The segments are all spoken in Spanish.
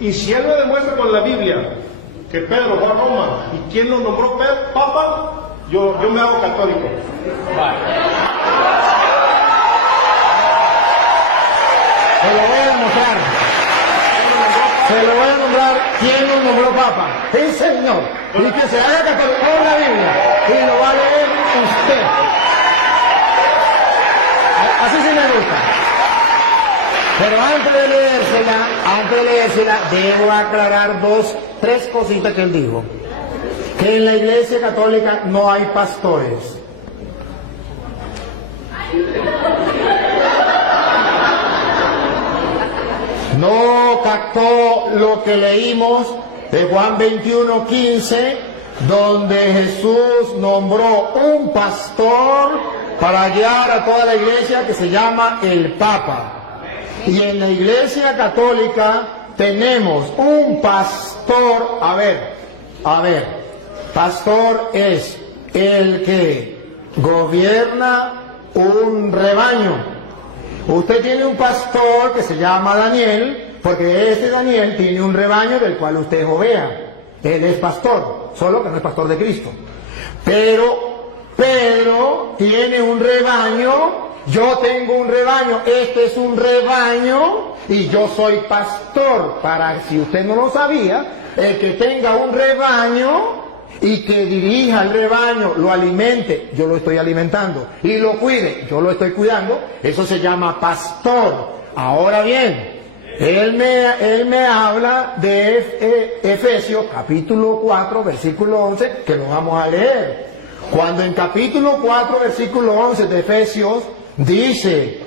Y si él me demuestra con la Biblia que Pedro fue a Roma y quién lo nombró papa, yo me hago católico. Vale. Se lo voy a demostrar. Se lo voy a nombrar quién lo nombró papa. Sí, señor. Y que se haga católico con la Biblia. Y lo va a leer usted. Así sí me gusta. Pero antes de leérsela, debo aclarar tres cositas que él dijo. Que en la Iglesia Católica no hay pastores. No captó lo que leímos de Juan 21:15, donde Jesús nombró un pastor para guiar a toda la iglesia, que se llama el Papa. Y en la Iglesia Católica tenemos un pastor. A ver, pastor es el que gobierna un rebaño. Usted tiene un pastor que se llama Daniel, porque este Daniel tiene un rebaño del cual usted es oveja. Él es pastor, solo que no es pastor de Cristo. Pero Pedro tiene un rebaño, yo tengo un rebaño, este es un rebaño y yo soy pastor. Para, si usted no lo sabía, el que tenga un rebaño y que dirija el rebaño, lo alimente, yo lo estoy alimentando, y lo cuide, yo lo estoy cuidando, eso se llama pastor. Ahora bien, él me habla de Efesios capítulo 4 versículo 11, que lo vamos a leer. Cuando en capítulo 4 versículo 11 de Efesios dice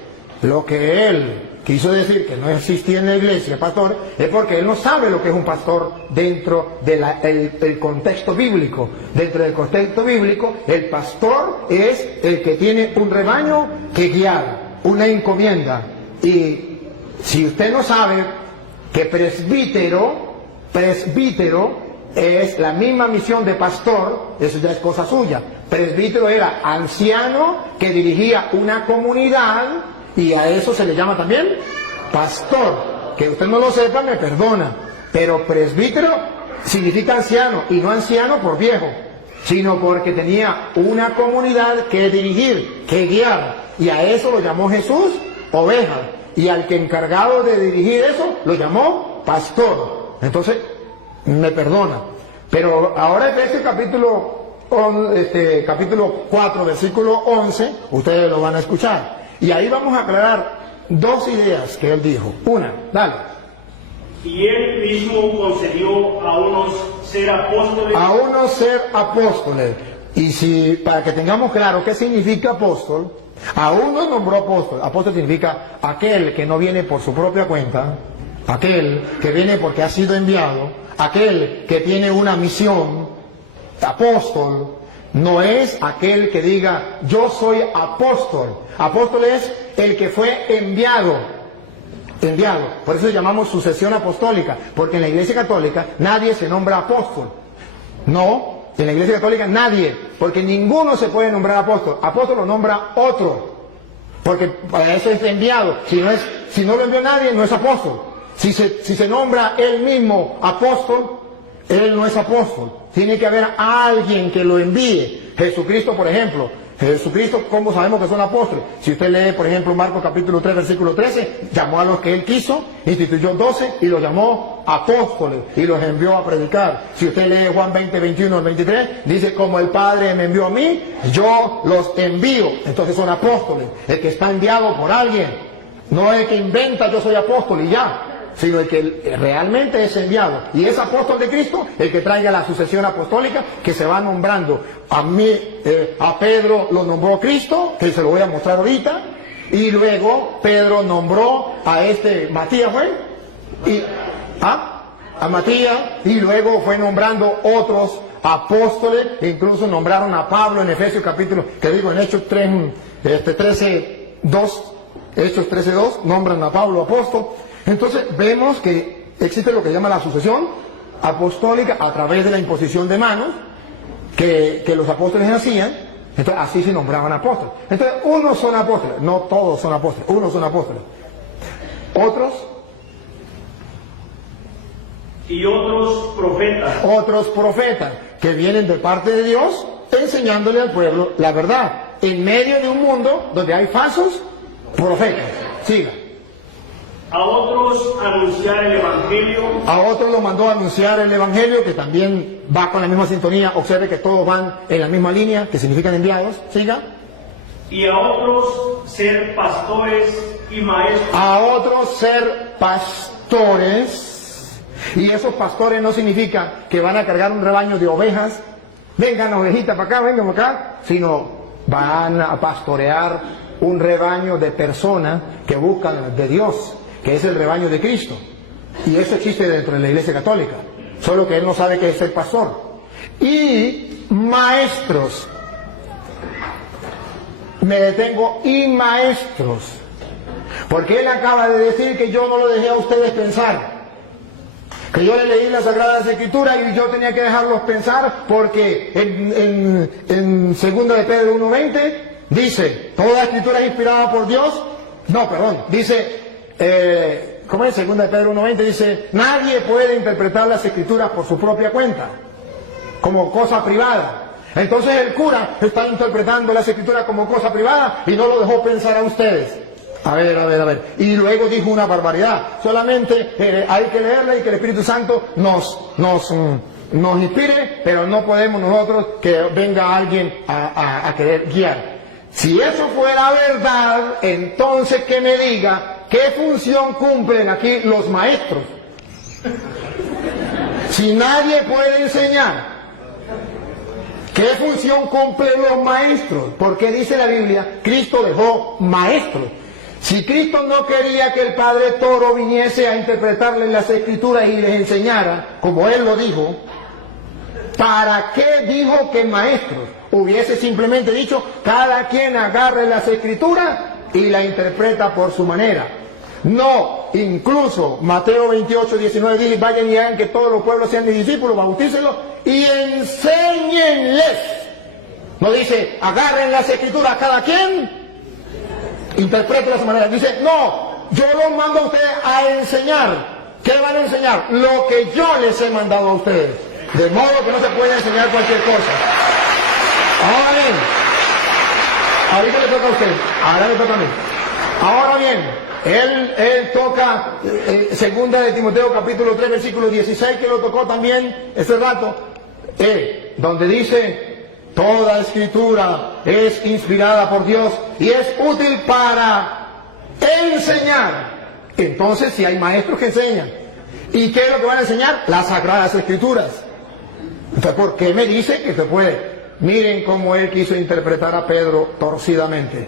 lo que él quiso decir, que no existía en la iglesia pastor, es porque él no sabe lo que es un pastor dentro del contexto bíblico. Dentro del contexto bíblico, el pastor es el que tiene un rebaño que guiar, una encomienda. Y si usted no sabe que presbítero es la misma misión de pastor, eso ya es cosa suya. Presbítero era anciano que dirigía una comunidad, y a eso se le llama también pastor. Que usted no lo sepa, me perdona, pero presbítero significa anciano, y no anciano por viejo, sino porque tenía una comunidad que dirigir, que guiar, y a eso lo llamó Jesús oveja, y al que encargado de dirigir eso lo llamó pastor. Entonces me perdona, pero ahora Efesios capítulo 4 versículo 11, ustedes lo van a escuchar. Y ahí vamos a aclarar dos ideas que él dijo. Una, dale. Y él mismo concedió a unos ser apóstoles. A unos ser apóstoles. Y si, para que tengamos claro qué significa apóstol, a unos nombró apóstol. Apóstol significa aquel que no viene por su propia cuenta, aquel que viene porque ha sido enviado, aquel que tiene una misión. Apóstol no es aquel que diga yo soy apóstol. Apóstol es el que fue enviado. Por eso llamamos sucesión apostólica, porque en la Iglesia Católica nadie se nombra apóstol. No, en la Iglesia Católica nadie, porque ninguno se puede nombrar apóstol. Apóstol lo nombra otro, porque para eso es enviado. Si no lo envió nadie, no es apóstol. Si se nombra él mismo apóstol, él no es apóstol. Tiene que haber alguien que lo envíe. Jesucristo, por ejemplo. Jesucristo, ¿cómo sabemos que son apóstoles? Si usted lee, por ejemplo, Marcos capítulo 3, versículo 13, llamó a los que él quiso, instituyó 12 y los llamó apóstoles y los envió a predicar. Si usted lee Juan 20, 21 al 23, dice, como el Padre me envió a mí, yo los envío. Entonces son apóstoles. El que está enviado por alguien. No es el que inventa yo soy apóstol y ya, sino el que realmente es enviado. Y es apóstol de Cristo el que traiga la sucesión apostólica que se va nombrando. A Pedro lo nombró Cristo, que se lo voy a mostrar ahorita, y luego Pedro nombró a Matías, a Matías, y luego fue nombrando otros apóstoles, incluso nombraron a Pablo en Efesios capítulo, en Hechos 13:2, nombran a Pablo apóstol. Entonces vemos que existe lo que llama la sucesión apostólica a través de la imposición de manos que los apóstoles hacían. Entonces así se nombraban apóstoles. Entonces unos son apóstoles, no todos son apóstoles, unos son apóstoles. Otros y otros profetas. Otros profetas que vienen de parte de Dios enseñándole al pueblo la verdad, en medio de un mundo donde hay falsos profetas. Siga. A otros anunciar el Evangelio, A otros lo mandó a anunciar el Evangelio, que también va con la misma sintonía. Observe que todos van en la misma línea, que significan enviados. Siga. y a otros ser pastores y maestros. A otros ser pastores. Y esos pastores no significa que van a cargar un rebaño de ovejas. Vengan ovejitas para acá, vengan para acá. Sino van a pastorear un rebaño de personas que buscan de Dios, que es el rebaño de Cristo. Y eso existe dentro de la Iglesia Católica. Solo que él no sabe qué es ser pastor. Y maestros. Me detengo, y maestros. Porque él acaba de decir que yo no lo dejé a ustedes pensar. Que yo le leí las Sagradas Escrituras y yo tenía que dejarlos pensar, porque en 2 de Pedro 1:20 dice, toda escritura es inspirada por Dios. No, perdón, dice, ¿cómo es? 2 de Pedro 1:20 dice, nadie puede interpretar las escrituras por su propia cuenta, como cosa privada. Entonces el cura está interpretando las escrituras como cosa privada y no lo dejó pensar a ustedes. A ver. Y luego dijo una barbaridad. Solamente hay que leerla y que el Espíritu Santo nos inspire, pero no podemos nosotros que venga alguien a querer guiar. Si eso fuera verdad, entonces que me diga qué función cumplen aquí los maestros. Si nadie puede enseñar, ¿qué función cumplen los maestros? Porque dice la Biblia, Cristo dejó maestros. Si Cristo no quería que el Padre Toro viniese a interpretarle las Escrituras y les enseñara, como Él lo dijo, ¿para qué dijo que maestros? Hubiese simplemente dicho, cada quien agarre las Escrituras y la interpreta por su manera. No, incluso Mateo 28:19 dice, vayan y hagan que todos los pueblos sean mis discípulos, bautícenlos y enséñenles. No dice, agarren las Escrituras cada quien, interpreten a su manera. Dice, no, yo los mando a ustedes a enseñar. ¿Qué van a enseñar? Lo que yo les he mandado a ustedes. De modo que no se puede enseñar cualquier cosa. Ahora bien, ahorita le toca a usted, ahora le toca a mí. Ahora bien, él toca 2 de Timoteo capítulo 3 versículo 16, que lo tocó también ese rato, donde dice, toda escritura es inspirada por Dios y es útil para enseñar. Entonces, si hay maestros que enseñan, ¿y qué es lo que van a enseñar? Las Sagradas Escrituras. Entonces, ¿por qué me dice que se puede? Miren cómo él quiso interpretar a Pedro torcidamente.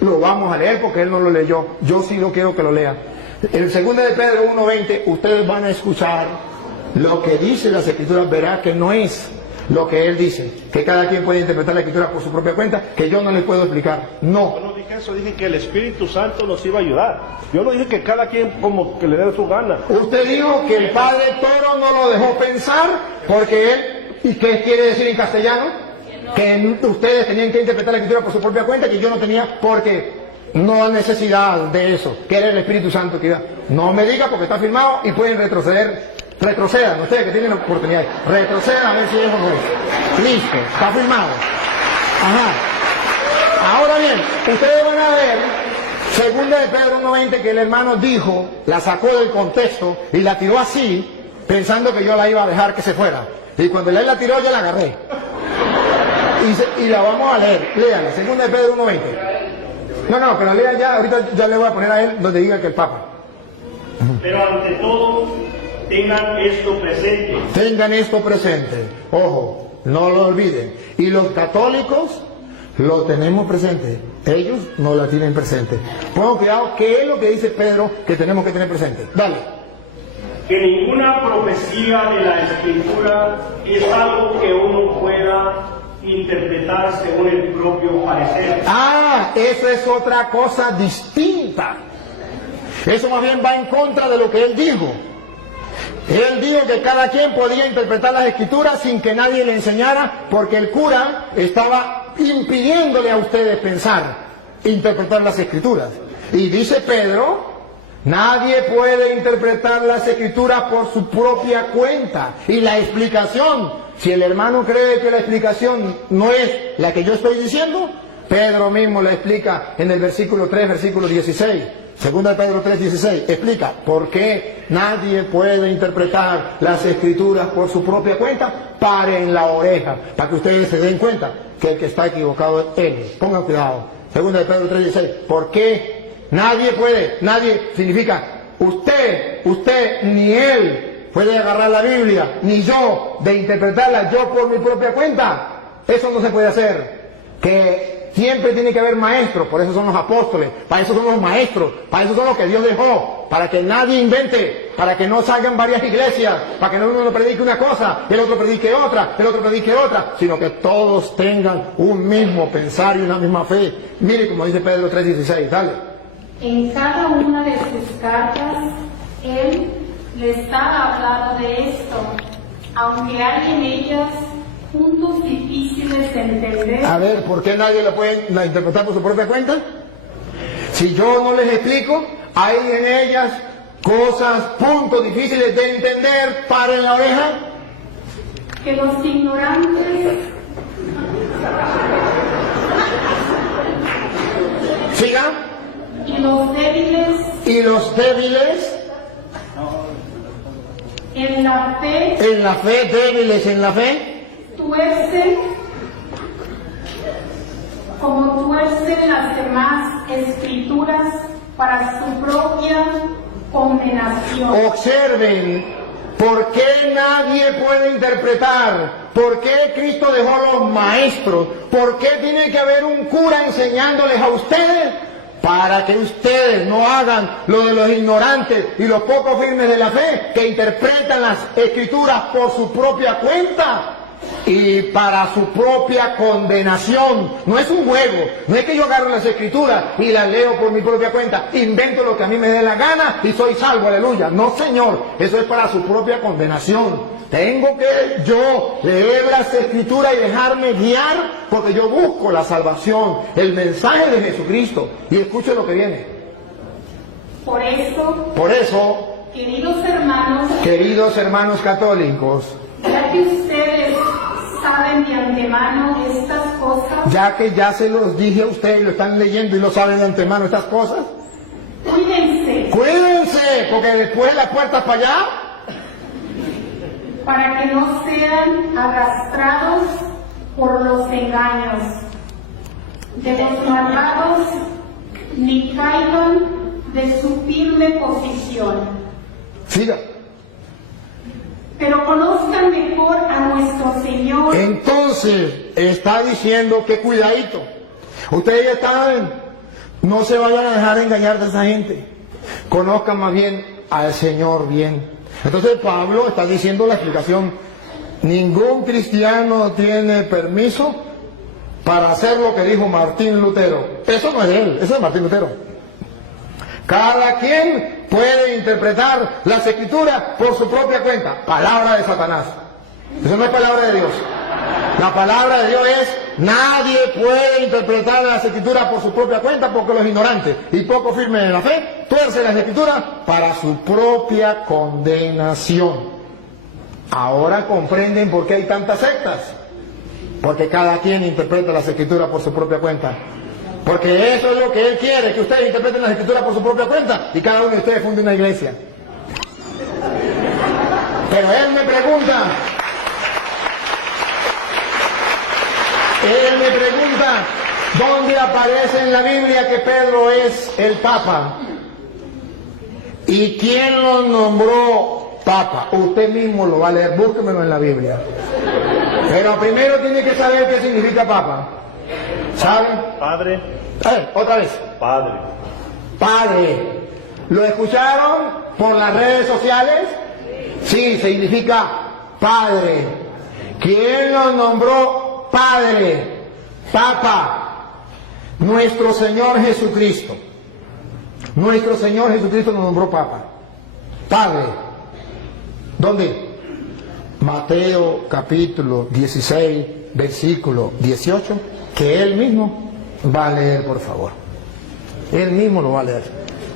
Lo vamos a leer porque él no lo leyó. Yo sí lo quiero que lo lea. En 2 de Pedro 1:20, ustedes van a escuchar lo que dice las Escrituras. Verá que no es lo que él dice, que cada quien puede interpretar la Escritura por su propia cuenta, que yo no les puedo explicar. No. Yo no dije eso, dije que el Espíritu Santo nos iba a ayudar. Yo no dije que cada quien como que le dé su gana. Usted dijo que el Padre Toro no lo dejó pensar porque él... ¿Y qué quiere decir en castellano? Que ustedes tenían que interpretar la Escritura por su propia cuenta, que yo no tenía, porque no hay necesidad de eso, que era el Espíritu Santo que iba. No me diga porque está firmado y pueden retroceder. Retrocedan, ustedes que tienen la oportunidad. Retrocedan a ver si eso no es. Listo, está firmado. Ajá. Ahora bien, ustedes van a ver, 2 de Pedro 1:20, que el hermano dijo, la sacó del contexto y la tiró así, pensando que yo la iba a dejar que se fuera. Y cuando él la tiró, yo la agarré. Y la vamos a leer. Léanla, 2 de Pedro 1:20. No, que la lea ya, ahorita ya le voy a poner a él donde diga que el Papa. Pero ante todo, tengan esto presente. Tengan esto presente. Ojo, no lo olviden. Y los católicos lo tenemos presente. Ellos no la tienen presente. Pongan cuidado, ¿qué es lo que dice Pedro que tenemos que tener presente? Dale. Que ninguna profecía de la Escritura es algo que uno pueda interpretar según el propio parecer. Ah, eso es otra cosa distinta. Eso más bien va en contra de lo que él dijo. Él dijo que cada quien podía interpretar las Escrituras sin que nadie le enseñara, porque el cura estaba impidiéndole a ustedes pensar, interpretar las Escrituras. Y dice Pedro Nadie puede interpretar las Escrituras por su propia cuenta. Y la explicación, si el hermano cree que la explicación no es la que yo estoy diciendo, Pedro mismo la explica en el versículo 3, versículo 16. Segunda de Pedro 3, 16. Explica por qué nadie puede interpretar las Escrituras por su propia cuenta. Paren la oreja, para que ustedes se den cuenta que el que está equivocado es él. Pongan cuidado. Segunda de Pedro 3, 16. ¿Por qué? Nadie puede, nadie significa usted ni él puede agarrar la Biblia, ni yo de interpretarla yo por mi propia cuenta. Eso no se puede hacer. Que siempre tiene que haber maestros, por eso son los apóstoles, para eso son los maestros, para eso son los que Dios dejó, para que nadie invente, para que no salgan varias iglesias, para que no uno predique una cosa, el otro predique otra, el otro predique otra, sino que todos tengan un mismo pensar y una misma fe. Mire como dice Pedro 3:16, dale. En cada una de sus cartas, él les ha hablado de esto, aunque hay en ellas puntos difíciles de entender. A ver, ¿por qué nadie lo puede interpretar por su propia cuenta? Si yo no les explico, hay en ellas cosas, puntos difíciles de entender. Paren la oreja. Que los ignorantes Sigan. y los débiles en la fe, débiles en la fe, tuercen como tuercen las demás escrituras para su propia condenación. Observen, ¿por qué nadie puede interpretar? ¿Por qué Cristo dejó los maestros? ¿Por qué tiene que haber un cura enseñándoles a ustedes? Para que ustedes no hagan lo de los ignorantes y los poco firmes de la fe, que interpretan las Escrituras por su propia cuenta y para su propia condenación. No es un juego, no es que yo agarro las Escrituras y las leo por mi propia cuenta, invento lo que a mí me dé la gana y soy salvo, aleluya. No, Señor, eso es para su propia condenación. Tengo que yo leer las Escrituras y dejarme guiar, porque yo busco la salvación, el mensaje de Jesucristo. Y escuche lo que viene. Por eso, queridos hermanos católicos, ya que ustedes saben de antemano estas cosas, ya que ya se los dije a ustedes, lo están leyendo y lo saben de antemano estas cosas, cuídense, porque después las puertas para allá, para que no sean arrastrados por los engaños de los malvados, ni caigan de su firme posición. Siga. Pero conozcan mejor a nuestro Señor. Entonces, está diciendo que cuidadito. Ustedes ya saben, no se vayan a dejar engañar de esa gente. Conozcan más bien al Señor bien. Entonces Pablo está diciendo la explicación. Ningún cristiano tiene permiso para hacer lo que dijo Martín Lutero. Eso no es de él, eso es Martín Lutero. Cada quien puede interpretar las Escrituras por su propia cuenta. Palabra de Satanás. Eso no es palabra de Dios. La palabra de Dios es: nadie puede interpretar las Escrituras por su propia cuenta, porque los ignorantes y poco firmes en la fe tuercen las Escrituras para su propia condenación. Ahora comprenden por qué hay tantas sectas. Porque cada quien interpreta las Escrituras por su propia cuenta. Porque eso es lo que Él quiere, que ustedes interpreten las Escrituras por su propia cuenta y cada uno de ustedes funde una iglesia. Pero Él me pregunta, ¿dónde aparece en la Biblia que Pedro es el Papa? ¿Y quién lo nombró Papa? Usted mismo lo va a leer, búsquemelo en la Biblia. Pero primero tiene que saber qué significa Papa. ¿Saben? Padre. Otra vez. Padre. Padre. ¿Lo escucharon por las redes sociales? Sí, significa Padre. ¿Quién lo nombró Padre? Papa. Nuestro Señor Jesucristo. Nuestro Señor Jesucristo nos nombró Papa. Padre. ¿Dónde? Mateo capítulo 16, versículo 18, que él mismo va a leer, por favor. Él mismo lo va a leer.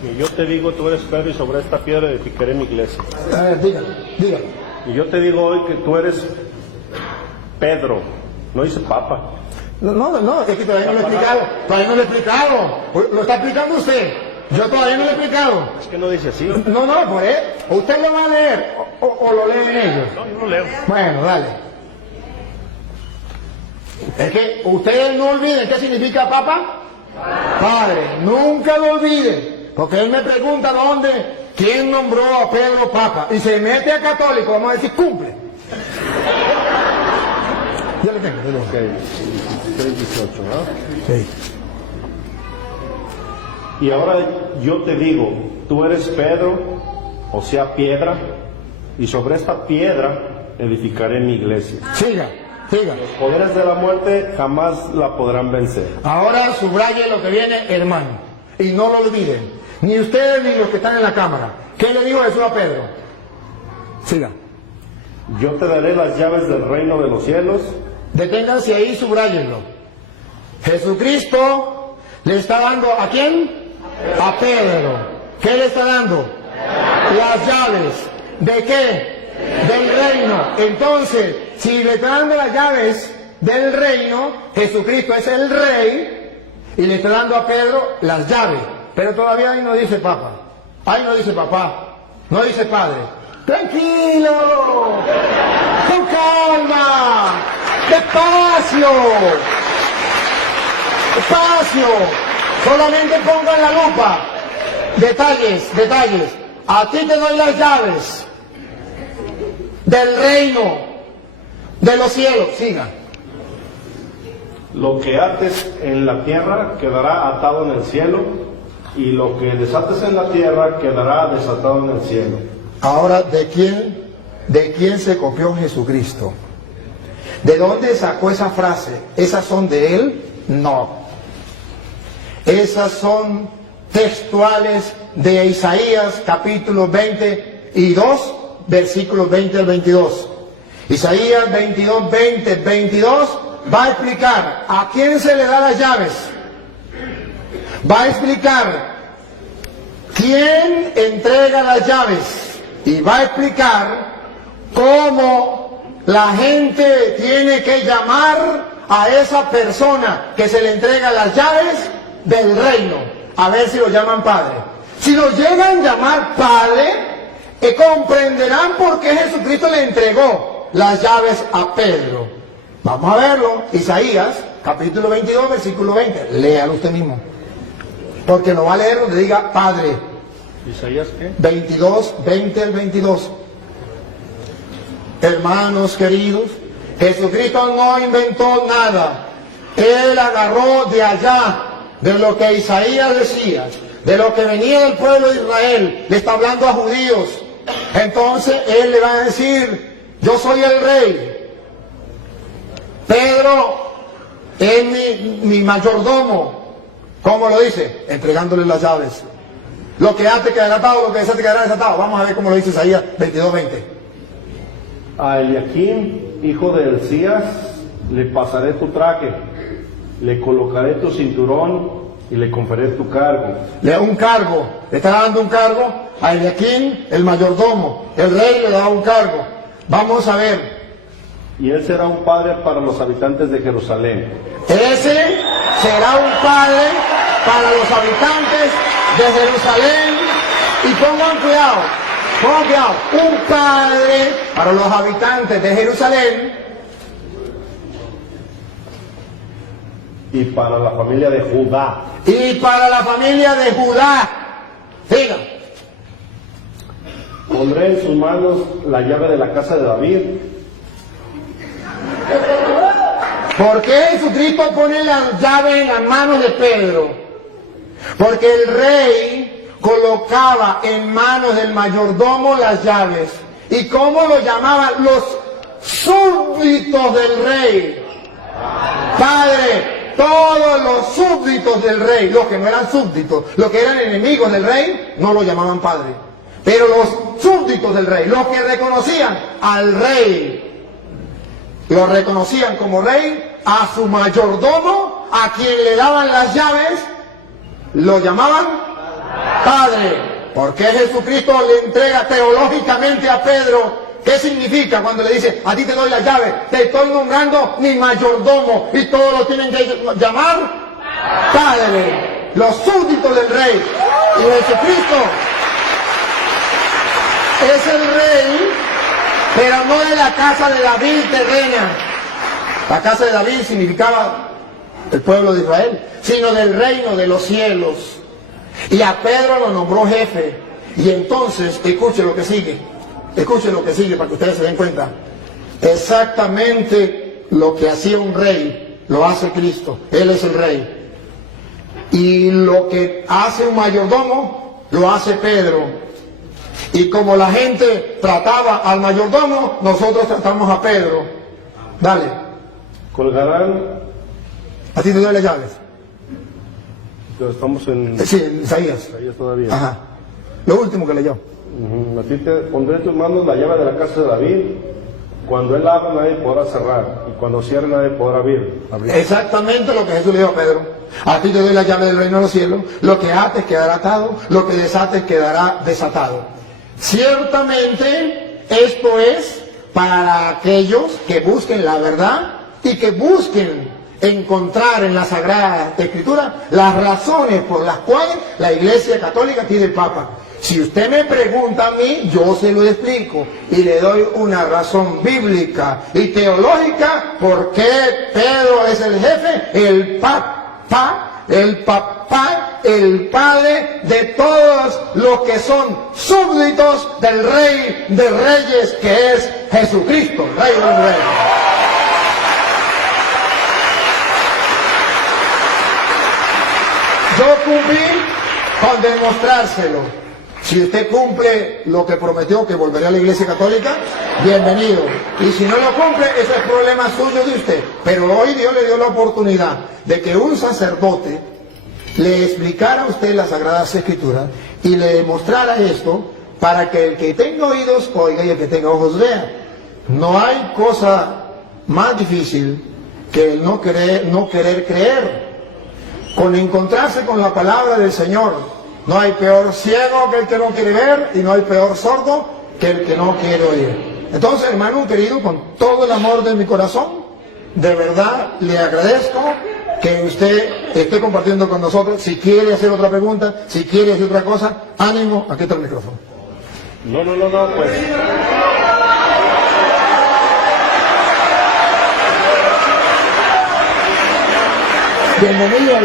Y yo te digo, tú eres Pedro, y sobre esta piedra edificaré mi iglesia. A ver, dígalo, dígalo. Y yo te digo hoy que tú eres Pedro, no dice Papa. No, es que todavía no lo he explicado. Todavía no lo he explicado. Lo está explicando usted. Yo todavía no lo he explicado. Es que no dice así. No, por él. Usted lo va a leer o lo leen ellos. No, yo no leo. Bueno, dale. Es que ustedes no olviden qué significa Papa. Padre, nunca lo olviden. Porque él me pregunta quién nombró a Pedro Papa. Y se mete a católico, vamos a decir, cumple. Ya le tengo. 3:18, ¿no? Sí. Y ahora yo te digo, tú eres Pedro, o sea, piedra, y sobre esta piedra edificaré mi iglesia. Siga. Los poderes de la muerte jamás la podrán vencer. Ahora subraye lo que viene, hermano. Y no lo olviden. Ni ustedes ni los que están en la cámara. ¿Qué le dijo Jesús a Pedro? Siga. Yo te daré las llaves del reino de los cielos. Deténganse ahí y subrayenlo. Jesucristo le está dando ¿a quién? A Pedro. ¿Qué le está dando? Las llaves. ¿De qué? Del reino. Entonces, si le está dando las llaves del reino, Jesucristo es el rey y le está dando a Pedro las llaves. Pero todavía ahí no dice Papa. Ahí no dice papá. No dice padre. Tranquilo. Con calma. Despacio. Despacio. Solamente pongan la lupa. Detalles. A ti te doy las llaves del reino de los cielos. Siga. Lo que ates en la tierra quedará atado en el cielo, y lo que desates en la tierra quedará desatado en el cielo. Ahora, ¿de quién se copió Jesucristo? ¿De dónde sacó esa frase? ¿Esas son de él? No. Esas son textuales de Isaías capítulo 22, versículos 20 al 22. Isaías 22, 20, 22 va a explicar a quién se le da las llaves. Va a explicar quién entrega las llaves. Y va a explicar cómo la gente tiene que llamar a esa persona que se le entrega las llaves del reino. A ver si lo llaman padre. Si lo llegan a llamar padre, comprenderán por qué Jesucristo le entregó las llaves a Pedro. Vamos a verlo. Isaías, capítulo 22, versículo 20. Léalo usted mismo. Porque lo va a leer donde diga Padre. ¿Isaías qué? 22, 20 al 22. Hermanos queridos, Jesucristo no inventó nada. Él agarró de allá, de lo que Isaías decía, de lo que venía del pueblo de Israel. Le está hablando a judíos. Entonces él le va a decir, yo soy el rey. Pedro es mi mayordomo. ¿Cómo lo dice? Entregándole las llaves. Lo que ate quedará atado, lo que desate quedará desatado. Vamos a ver cómo lo dice Isaías 22:20. A Eliakim, hijo de Elías, le pasaré tu traje, le colocaré tu cinturón y le conferiré tu cargo. Le da un cargo, le está dando un cargo a Eliakim, el mayordomo. El rey le da un cargo. Vamos a ver. Y él será un padre para los habitantes de Jerusalén. Ese será un padre para los habitantes de Jerusalén. Y pongan cuidado, un padre para los habitantes de Jerusalén. Y para la familia de Judá. Y para la familia de Judá. Diga. Pondré en sus manos la llave de la casa de David. ¿Por qué Jesucristo pone la llave en las manos de Pedro? Porque el rey colocaba en manos del mayordomo las llaves. ¿Y cómo lo llamaban? Los súbditos del rey. Padre, todos los súbditos del rey, los que no eran súbditos, los que eran enemigos del rey, no lo llamaban padre. Pero los súbditos del rey, los que reconocían al rey, lo reconocían como rey, a su mayordomo, a quien le daban las llaves, lo llamaban Padre. ¿Por qué Jesucristo le entrega teológicamente a Pedro? ¿Qué significa cuando le dice, a ti te doy la llave, te estoy nombrando mi mayordomo y todos lo tienen que llamar Padre? Los súbditos del Rey. Y Jesucristo es el Rey, pero no de la casa de David terrena. La casa de David significaba el pueblo de Israel, sino del reino de los cielos. Y a Pedro lo nombró jefe. Y entonces, escuche lo que sigue. Escuche lo que sigue para que ustedes se den cuenta. Exactamente lo que hacía un rey, lo hace Cristo. Él es el rey. Y lo que hace un mayordomo, lo hace Pedro. Y como la gente trataba al mayordomo, nosotros tratamos a Pedro. Dale. Colgarán. A ti te doy las llaves. Estamos en Sí, Isaías. Isaías todavía. Ajá. Lo último que leyó. A ti te pondré en tus manos la llave de la casa de David. Cuando él abra, nadie podrá cerrar. Y cuando cierre, nadie podrá abrir. Exactamente lo que Jesús le dijo a Pedro. A ti te doy la llave del reino de los cielos. Lo que ates quedará atado. Lo que desates quedará desatado. Ciertamente, esto es para aquellos que busquen la verdad y que busquen encontrar en la Sagrada Escritura las razones por las cuales la Iglesia Católica tiene el Papa. Si usted me pregunta a mí, yo se lo explico y le doy una razón bíblica y teológica por qué Pedro es el jefe, el papá, el padre de todos los que son súbditos del Rey de Reyes, que es Jesucristo, Rey de los Reyes. Yo cumplí con demostrárselo. Si usted cumple lo que prometió, que volverá a la Iglesia Católica, bienvenido. Y si no lo cumple, ese es problema suyo de usted. Pero hoy Dios le dio la oportunidad de que un sacerdote le explicara a usted las Sagradas Escrituras y le demostrara esto para que el que tenga oídos oiga y el que tenga ojos vea. No hay cosa más difícil que el no querer creer. Con encontrarse con la palabra del Señor. No hay peor ciego que el que no quiere ver y no hay peor sordo que el que no quiere oír. Entonces, hermano querido, con todo el amor de mi corazón, de verdad le agradezco que usted esté compartiendo con nosotros. Si quiere hacer otra pregunta, si quiere hacer otra cosa, ánimo, aquí está el micrófono. No, pues. Bienvenido.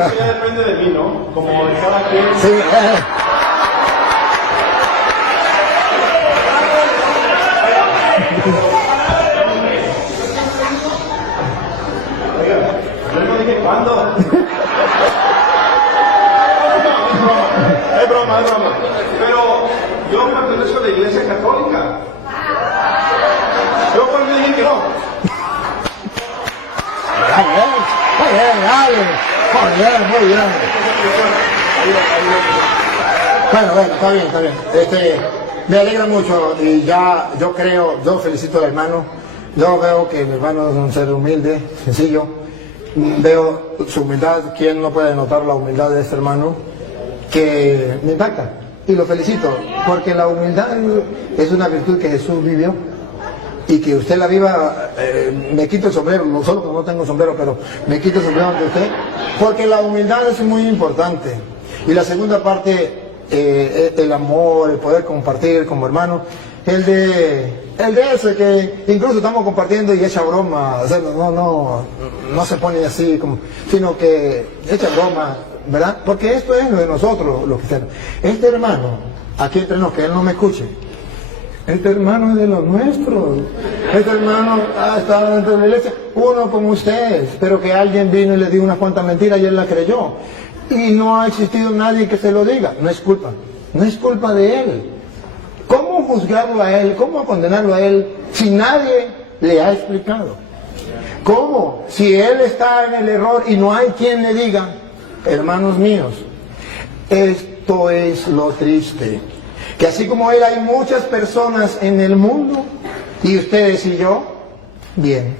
Eso ya depende de mí, ¿no? Como de cada quien. Sí, Yo no dije cuándo. Es broma. Pero yo pertenezco a la Iglesia Católica. Yo por mí dije que no. Muy bien. Bueno, está bien. Me alegra mucho y yo felicito al hermano. Yo veo que el hermano es un ser humilde, sencillo. Veo su humildad. ¿Quién no puede notar la humildad de este hermano? Que me impacta. Y lo felicito, porque la humildad es una virtud que Jesús vivió. Y que usted la viva, me quito el sombrero, no solo que no tengo sombrero, pero me quito el sombrero ante usted, porque la humildad es muy importante. Y la segunda parte, el amor, el poder compartir como hermano, el de ese que incluso estamos compartiendo y echa broma, o sea, no se pone así, como, sino que echa broma, ¿verdad? Porque esto es lo de nosotros, los cristianos. Este hermano, aquí entre nos, que él no me escuche, este hermano es de los nuestros. Este hermano ha estado dentro de la iglesia, uno como ustedes, pero que alguien vino y le dio unas cuantas mentiras y él la creyó. Y no ha existido nadie que se lo diga. No es culpa de él. ¿Cómo juzgarlo a él? ¿Cómo condenarlo a él si nadie le ha explicado? ¿Cómo? Si él está en el error y no hay quien le diga, hermanos míos, esto es lo triste. Que así como él hay muchas personas en el mundo, y ustedes y yo, bien.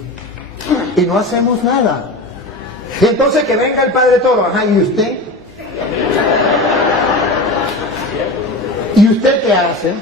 y no hacemos nada. Y entonces que venga el Padre Toro, ajá, ¿y usted? ¿Y usted qué hace?